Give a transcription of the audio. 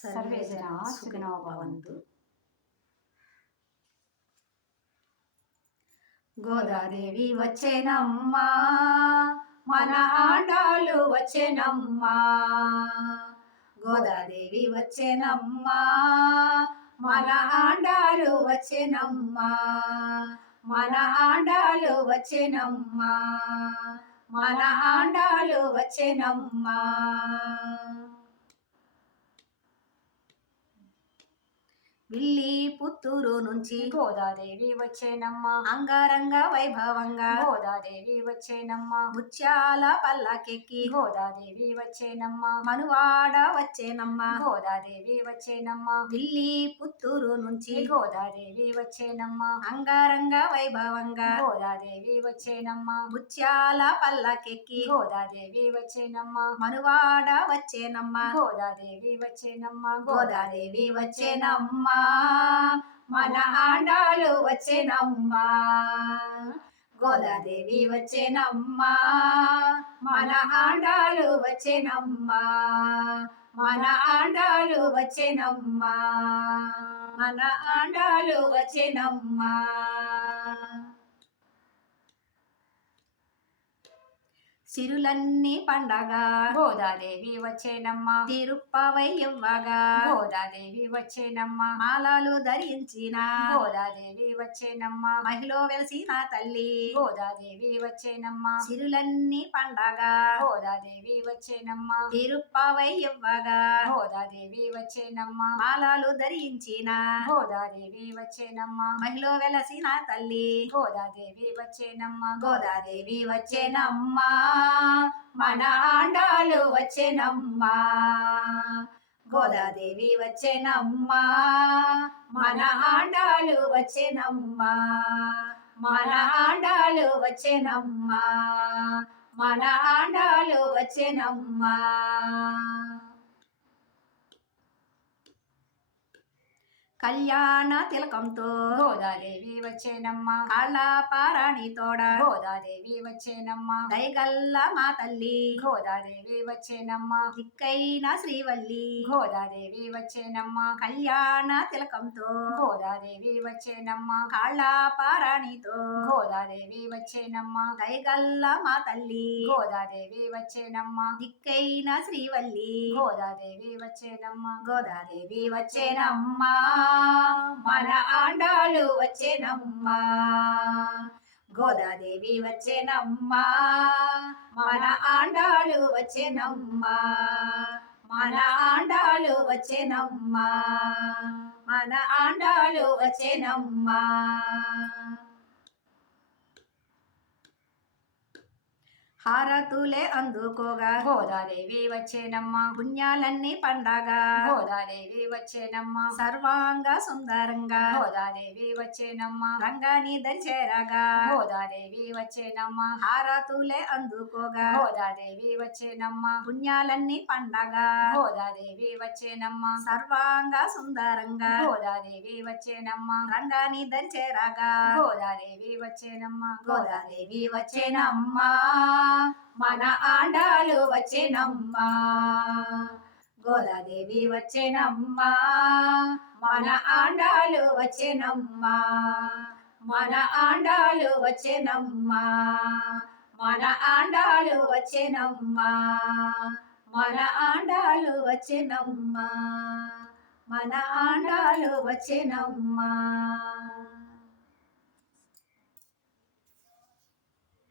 Survey జనా సుఖినో భవంతు. గోదాదేవి వచ్చేనమ్మా, మన ఆండాలు వచ్చేనమ్మా. గోదాదేవి వచ్చేనమ్మా, మన ఆండాలు వచ్చేనమ్మా. మన ఆండాలు వచ్చేనమ్మా, మన ఆండాలు వచ్చేనమ్మా. విల్లి పుత్తూరు నుంచి గోదాదేవి వచ్చేనమ్మ, అంగరంగ వైభవంగా గోదాదేవి వచ్చేనమ్మ. ముత్యాల పల్లకెక్కి గోదాదేవి వచ్చేనమ్మ, మనువాడ వచ్చేనమ్మ. గోదాదేవి వచ్చేనమ్మ. విల్లి పుత్తూరు నుంచి గోదాదేవి వచ్చేనమ్మ, అంగరంగ వైభవంగా గోదాదేవి వచ్చేనమ్మ. ముత్యాల పల్లకెక్కి గోదాదేవి వచ్చేనమ్మ, మనువాడ వచ్చేనమ్మ. గోదాదేవి వచ్చేనమ్మ. గోదాదేవి వచ్చేనమ్మ, మన ఆండాలు వచ్చేనమ్మా. గోదాదేవి వచ్చేనమ్మా, మన ఆండాలు వచ్చేనమ్మా. మన ఆండాలు వచ్చేనమ్మా, మన ఆండాలు వచ్చేనమ్మా. సిరులన్నీ పండగ గోదాదేవి వచ్చేనమ్మ, తిరుప్పవై ఇవ్వగా గోదాదేవి వచ్చేనమ్మ. మాలలు ధరించిన గోదాదేవి వచ్చేనమ్మ, మహిళ వెలిసిన తల్లి గోదాదేవి వచ్చేనమ్మ. సిరులన్నీ పండగ గోదాదేవి వచ్చేనమ్మ, తిరుప్పవై ఇవ్వగా గోదాదేవి వచ్చేనమ్మ. మాలలు ధరించిన గోదాదేవి వచ్చేనమ్మ, మహిళ వెలసిన తల్లి గోదాదేవి వచ్చేనమ్మ. గోదాదేవి వచ్చేనమ్మా, మన ఆండాలు వచ్చేనమ్మా. గోదాదేవి వచ్చేనమ్మా, మన ఆండాలు వచ్చేనమ్మా. మన ఆండాలు వచ్చేనమ్మా, మన ఆండాలు వచ్చేనమ్మా. కళ్యాణ తిలకంతో గోదాదేవి వచ్చేనమ్మ, కాళ్ళపారాణి తోడ గోదాదేవి వచ్చేనమ్మ. దయగల్ల మా తల్లి గోదాదేవి వచ్చేనమ్మ, దిక్కైన శ్రీవల్లి గోదాదేవి వచ్చేనమ్మ. కళ్యాణ తిలకంతో గోదాదేవి వచ్చేనమ్మ, కాళ్ళపారాణితో గోదాదేవి వచ్చేనమ్మ. దయగల్ల మా తల్లి గోదాదేవి వచ్చేనమ్మ, దిక్కైన శ్రీవల్లి గోదాదేవి వచ్చేనమ్మ. గోదాదేవి వచ్చేనమ్మా, మన ఆండాలు వచ్చేనమ్మా. గోదాదేవి వచ్చేనమ్మా, మన ఆండాలు వచ్చేనమ్మా. మన ఆండాలు వచ్చేనమ్మా, మన ఆండాలు వచ్చేనమ్మా. హారతులే అందుకోగా గోదాదేవి వచ్చేనమ్మ, పుణ్యాలన్నీ పండగ గోదాదేవి వచ్చేనమ్మ. సర్వాంగ సుందరంగా గోదాదేవి వచ్చేనమ్మ, రంగాని దరిచేరగా గోదాదేవి వచ్చేనమ్మ. హారతులే అందుకోగా గోదాదేవి వచ్చేనమ్మ, పుణ్యాలన్నీ పండగ గోదాదేవి వచ్చేనమ్మ. సర్వాంగ సుందరంగా గోదాదేవి వచ్చేనమ్మ, రంగాని దరిచేరగా గోదాదేవి వచ్చేనమ్మ. గోదాదేవి వచ్చేనమ్మా, మన ఆండాలు వచ్చేనమ్మా. గోదాదేవి వచ్చేనమ్మా, మన ఆండాలు వచ్చేనమ్మా. మన ఆండాలు వచ్చేనమ్మా, మన ఆండాలు వచ్చేనమ్మా. మన ఆండాలు వచ్చేనమ్మా, మన ఆండాలు వచ్చేనమ్మా.